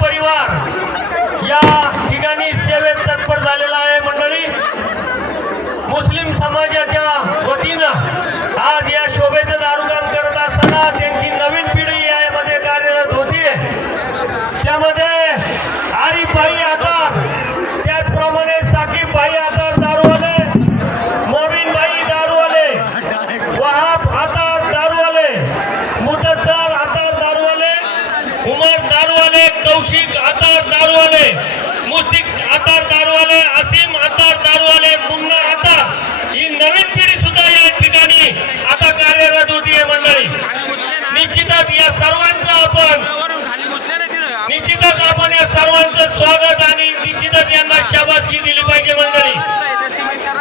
परिवार या ठिकाणी सेवेत तत्पर झालेला आहे। मंडळी, मुस्लिम समाजाच्या वतीनं आज या शोभेचं दारूकाम करत असताना त्यांची नवीन पिढी यामध्ये कार्यरत होती। त्यामध्ये आरिफभाई आकार, त्याचप्रमाणे साकीबभाई आकार दारूवाले, मोमीनभाई दारूवाले, वहाब आकार दारूवाले, मुदस्सर आकार दारूवाले, उमर दारूवाले, कौशिक आकार दारूवाले, मुस्तिक आकार दारूवाले, असीम आकार दारूवाले, मुन्ना आकार, ही नवीन पिढी सुद्धा या ठिकाणी आता कार्यरत होती आहे। मंडळी, निश्चितच या सर्वांचं स्वागत आणि निश्चितच यांना शाबासकी दिली पाहिजे। मंडळी,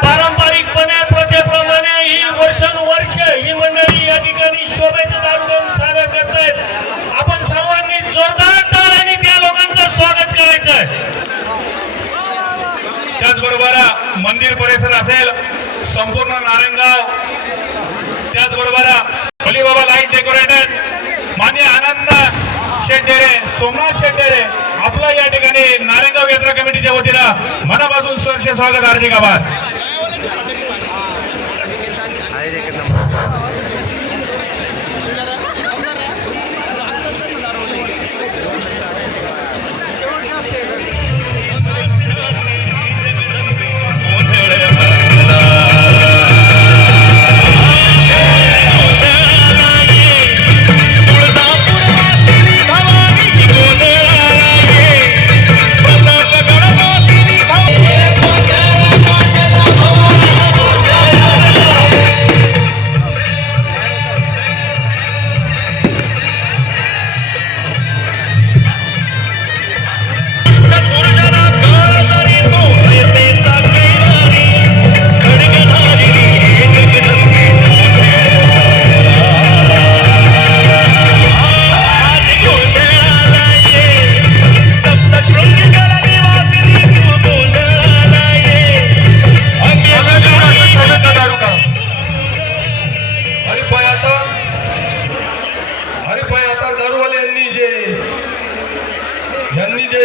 पारंपरिकपणे प्रथेप्रमाणे ही वर्षानुवर्ष ही मंडळी या ठिकाणी शोभेचं दारूकाम सादर करत आहेत। आपण सर्वांनी जोरदार टाळ्यांनी त्या लोकांचं स्वागत करायचं आहे। त्याचबरोबर मंदिर परिसर असेल, संपूर्ण नारायणगाव, त्याचबरोबर अलीबाबा लाईट डेकोरेटेड, मान्य आनंद शेट्टे, सोमनाथ शेट्टे आपलं या ठिकाणी नारायणगाव यात्रा कमिटीच्या वतीनं मनापासून सहर्ष स्वागत, हार्दिक आभार। यांनी जे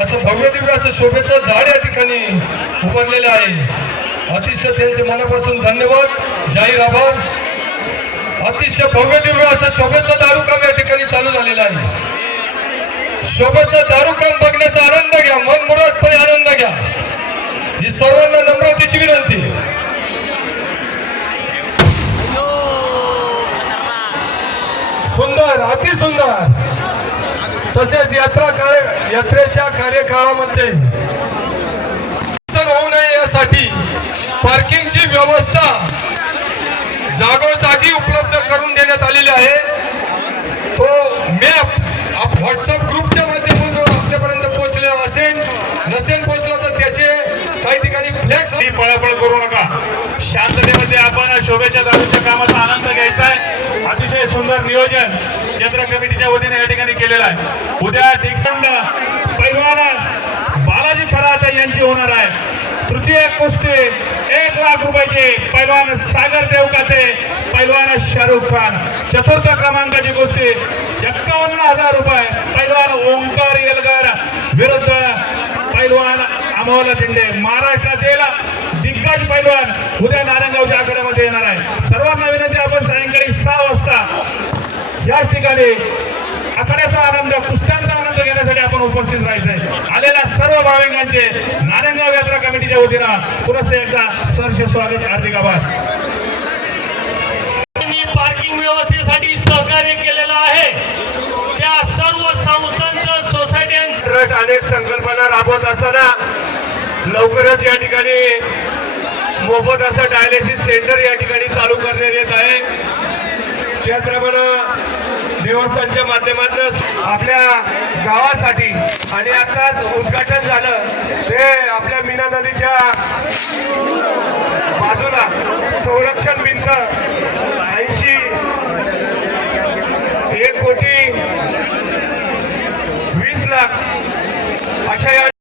असं भव्य दिव्य असं शोभेचं झाड या ठिकाणी उभारलेलं आहे, अतिशय त्यांचे मनापासून धन्यवाद, जाहीर आभार। अतिशय भव्य दिव्य असं शोभेचं दारूकाम या ठिकाणी चालू झालेलं आहे। शोभेचं दारूकाम बघण्याचा आनंद घ्या, मनमुरादपणे आनंद घ्या, ही सर्वांना नम्रतेची विनंती। सुंदर, अतिसुंदर। तसेच यात्रेच्या कार्यकाळामध्ये होऊ नये यासाठी पार्किंगची व्यवस्था जागोजागी उपलब्ध करून देण्यात आलेली आहे। तो मॅप व्हॉट्सअप ग्रुपच्या माध्यमातून आपल्यापर्यंत पोहोचलेला असेल, नसेल पोहोचला तर त्याचे काही ठिकाणी फ्लॅक्स। पळापळ करू नका, शांततेमध्ये आपण शोभेच्या दारूच्या कामाचा आनंद घ्यायचा आहे। अतिशय सुंदर नियोजन यात्रा कमिटीच्या वतीने या ठिकाणी केलेलं आहे। उद्या ठिकसंड पैलवान बालाजी खरात यांची होणार आहे। तृतीय कुस्ती 1 लाख रुपयाची, पैलवान सागर देवकाते, पैलवान शाहरुख खान। चतुर्थ क्रमांकाची कुस्ती 51,000 रुपये, पैलवान ओंकार येलगर विरुद्ध पैलवान अमोल शिंदे। महाराष्ट्रातील दिग्गज पैलवान उद्या नारायणगावच्या आखाड्यामध्ये येणार आहे। सर्वांना विनंती, आपण सायंकाळी 6 वाजता या ठिकाणी आखाड्याचा आनंद, कुस्त्यांचा आनंद घेण्यासाठी आपण उपस्थित राहायचं आहे। आलेल्या सर्व भाविकांचे नारायणगाव यात्रा कमिटीच्या वतीनं पुनश्च एकदा सहर्ष स्वागत, हार्दिक आभार। पार्किंग व्यवस्थेसाठी सहकार्य केलेलं आहे त्या सर्व संस्थांचं, सोसायट्यांचं अनेक संकल्पना राबवत असताना लवकरच या ठिकाणी मोफत असं डायलिसिस सेंटर या ठिकाणी चालू करण्यात येत आहे। त्याचप्रमाणे देवस्थानच्या माध्यमातून आपल्या गावासाठी, आणि आताच उद्घाटन झालं ते आपल्या मीना नदीच्या बाजूला संरक्षण भिंत 1 कोटी 20 लाख